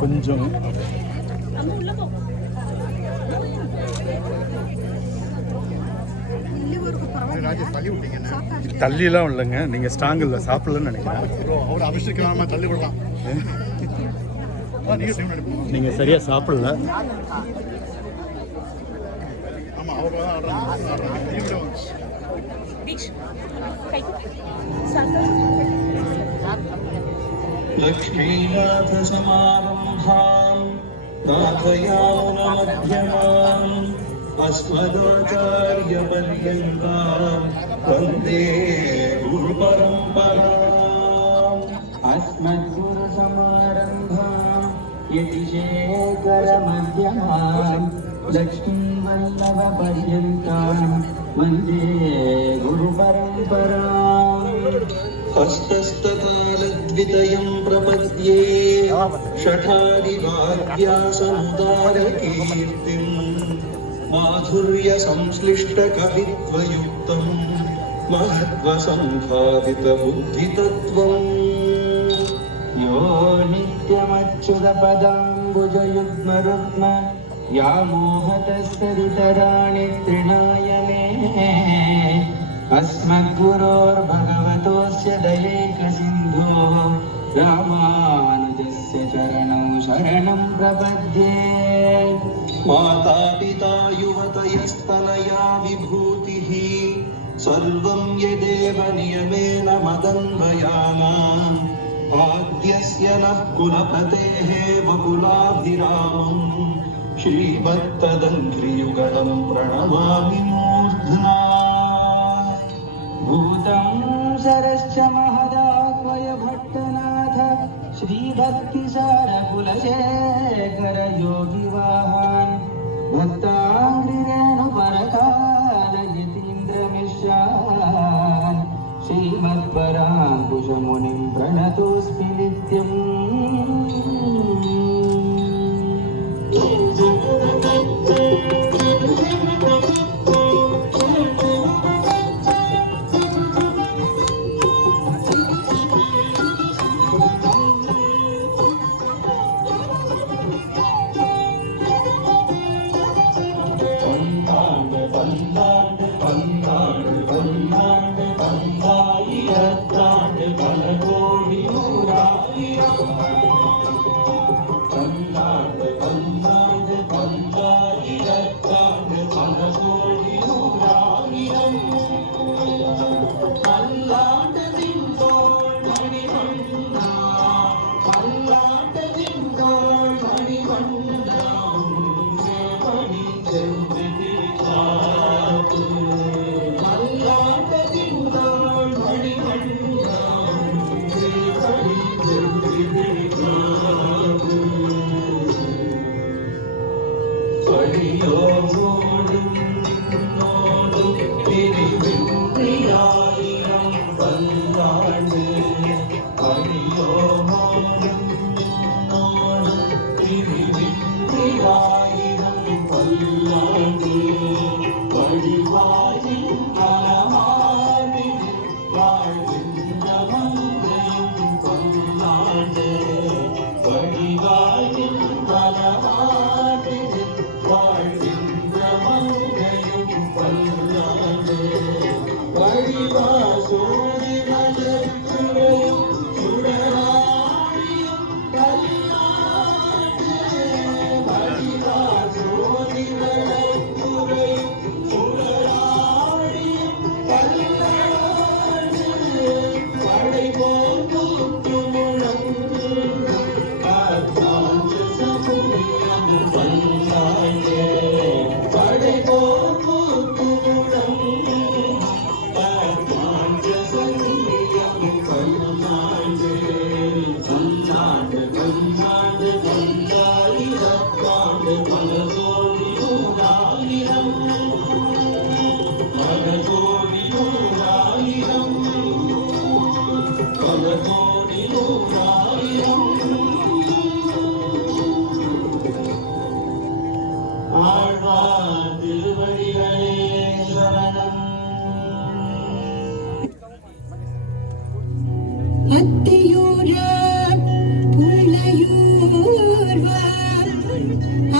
கொஞ்சம் தள்ளிலாம் இல்லைங்க, நீங்கள் ஸ்ட்ராங்கில் சாப்பிடலன்னு நினைக்கிறேன். அபிஷேகமா தள்ளி விடலாம். நீங்கள் சரியாக சாப்பிடல. लक्ष्मीनाथ समारम्भाम् नाथयामुनमध्यमाम् अस्मदाचार्यपर्यन्ताम् वन्दे गुरुपरम्पराम् अस्मद्गुरुसमारम्भाम् यतिशेखरमध्यमाम् लक्ष्मीवल्लभपर्यन्ताम् वन्दे गुरुपरम्पराम् हस्तस्ततालद्वितयं प्रपद्ये षठादिवाद्यासमुदारकीर्तिम् माधुर्यसंश्लिष्टकवित्वयुक्तं महत्त्वसम्पादितबुद्धितत्त्वम् यो नित्यमच्युतपदाम्बुजयुग्मरुग्म व्यामोहतस्तदितराणि तृणाय मे अस्मद्गुरोर्भगवतोऽस्य दयैकसिन्धोः रामानुजस्य चरणौ शरणं प्रपद्ये मातापिता युवतयस्तनया विभूतिः सर्वं यदेव नियमेन मदन्वयानाम् आद्यस्य नः कुलपतेः वकुलाभिरामम् श्रीभक्तदङ्घ्रियुगलं प्रणमामि मूर्ध्ना भूतं सरश्च महदाह्वय भट्टनाथ श्रीभक्तिसारकुलशेखर योगिवाहान् भक्ताङ्घ्रिरेणुपरकाल यतीन्द्रमिश्रान् श्रीमत्पराङ्कुशमुनिं प्रणतोऽस्मि नित्यम् அத்தியூரான் புள்ளையூர்வான்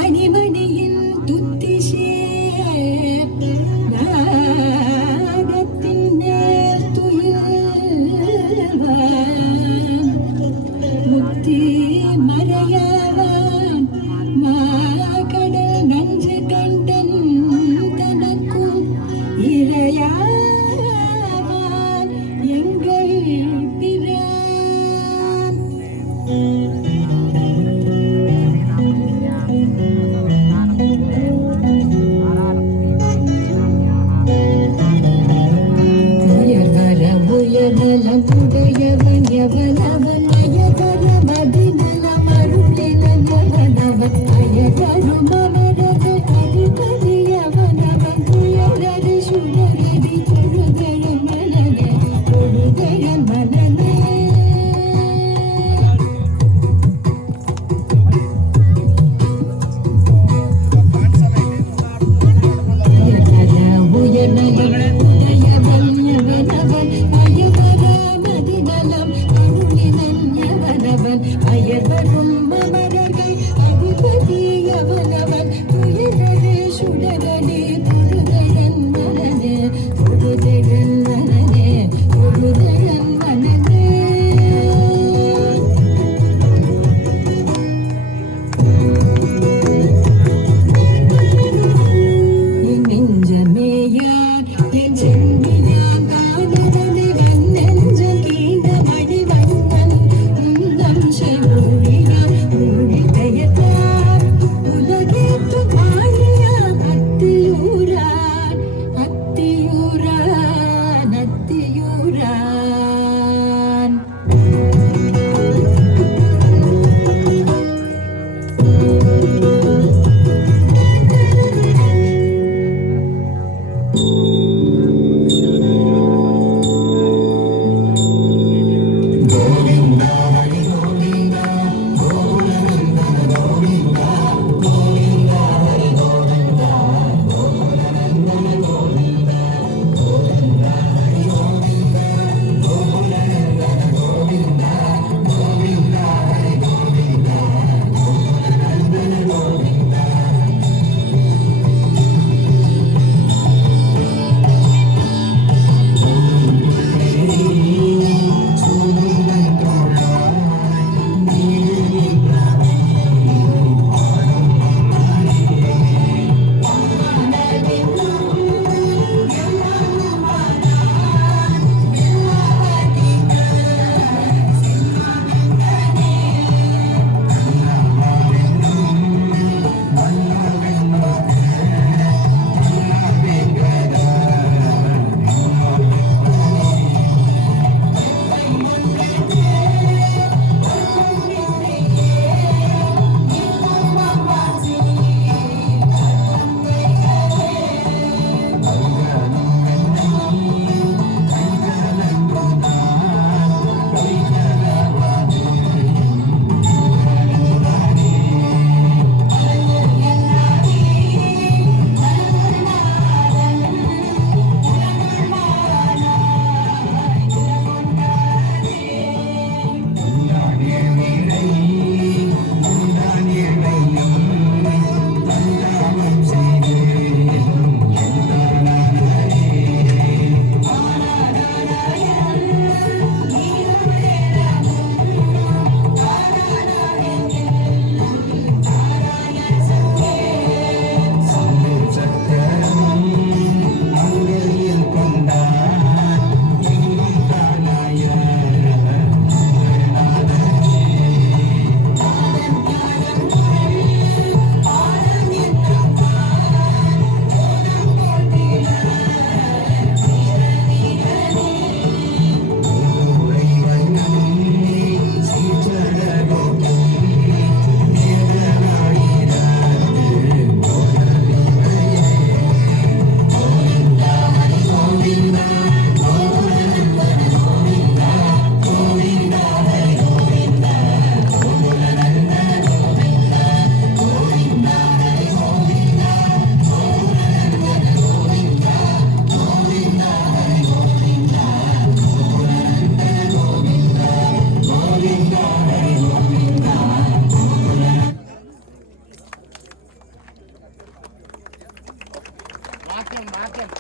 அணிமணியின் துத்திசேர் நாகத்தின் நேர் துயில்வான் முத்தி மறையவான் மாகடல் நஞ்சு கண்டன் தனக்கும் இறையாவான் எங்கள் பிரான். உயர்வர உயர்நலம் உடையவன் எவனவன் அயதர மதிநலம் அருளினன் எவனவன் அயதரும் அமரது அதிபதி எவனவன் துயரது சுடரடி தொழுதழன் மனனே தொழுதழன் மனனே. அயர்வரும் அமரர்கள் அதிபதி எவனவன் வாக்கியம் வாக்கியம்